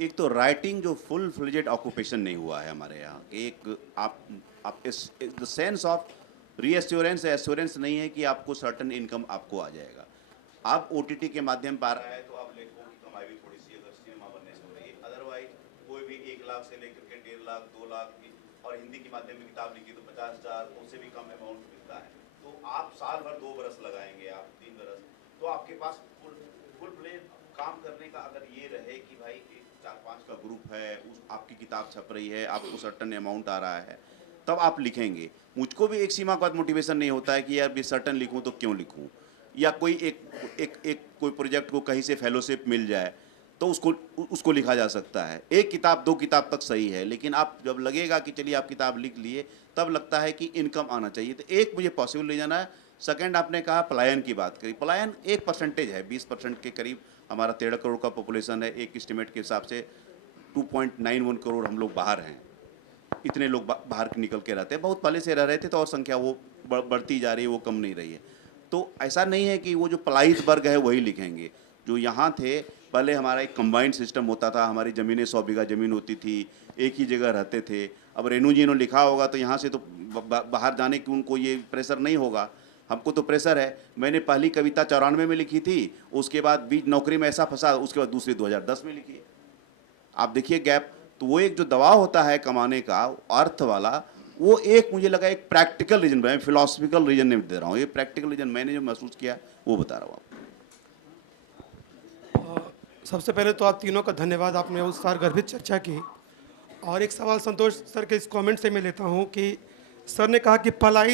एक तो राइटिंग जो फुल फ्लेजेड ऑक्यूपेशन नहीं हुआ है हमारे यहाँ। एक आप इस the sense of reassurance assurance नहीं है कि आपको सर्टन इनकम आपको आ जाएगा। आप ओटीटी के माध्यम पर आ रहा है तो आप लेखकों की कमाई भी थोड़ी सी अगर सिनेमा बनने से हो रही है, अदरवाइज कोई भी 1 लाख से लेकर के 1.5 लाख 2 लाख की, और हिंदी की माध्यम में किताब लिखी तो 50,000, उससे भी कम अमाउंट मिलता है। तो आप साल भर 2 बरस लगाएंगे, आप 3 बरस, तो आपके पास फुल प्ले काम करने का अगर ये रहे कि भाई एक 4-5 का ग्रुप है, उस आपकी किताब छप रही है, आपको सर्टन अमाउंट आ रहा है, तब आप लिखेंगे। मुझको भी एक सीमा के बाद मोटिवेशन नहीं होता है कि यार भी सर्टन लिखूं तो क्यों लिखूं, या कोई एक कोई प्रोजेक्ट को कहीं से फेलोशिप मिल जाए तो उसको लिखा जा सकता है। एक किताब 2 किताब तक सही है, लेकिन आप जब लगेगा कि चलिए आप किताब लिख लिए, तब लगता है कि इनकम आना चाहिए। तो एक मुझे पॉसिबल रीजन है। सेकंड, आपने कहा पलायन की बात करी। पलायन एक परसेंटेज है, 20% के करीब हमारा 13 करोड़ का पॉपुलेशन है। एक एस्टिमेट के हिसाब से 2.91 करोड़ हम लोग बाहर हैं। इतने लोग बाहर निकल के रहते हैं। बहुत पहले से रह रहे थे तो और संख्या वो बढ़ती जा रही है, वो कम नहीं रही है। तो ऐसा नहीं है कि वो जो पलायित वर्ग है वही लिखेंगे। जो यहाँ थे, पहले हमारा एक कंबाइंड सिस्टम होता था, हमारी ज़मीनें 100 बीघा ज़मीन होती थी, एक ही जगह रहते थे। अब रेणु जी ने लिखा होगा तो यहाँ से तो बाहर जाने की उनको ये प्रेशर नहीं होगा। हमको तो प्रेशर है। मैंने पहली कविता 94 में लिखी थी, उसके बाद बीच नौकरी में ऐसा फंसा, उसके बाद दूसरी 2010 में लिखी है। आप देखिए गैप। तो वो एक जो दबाव होता है कमाने का अर्थ वाला, वो एक मुझे लगा एक प्रैक्टिकल रीजन, मैं फिलोसफिकल रीजन नहीं दे रहा हूँ, ये प्रैक्टिकल रीजन मैंने जो महसूस किया वो बता रहा हूँ आपको। सबसे पहले तो आप तीनों का धन्यवाद, आपने उस सार गर्भित चर्चा की। और एक सवाल संतोष सर के इस कमेंट से मैं लेता हूं कि सर ने कहा कि पलाई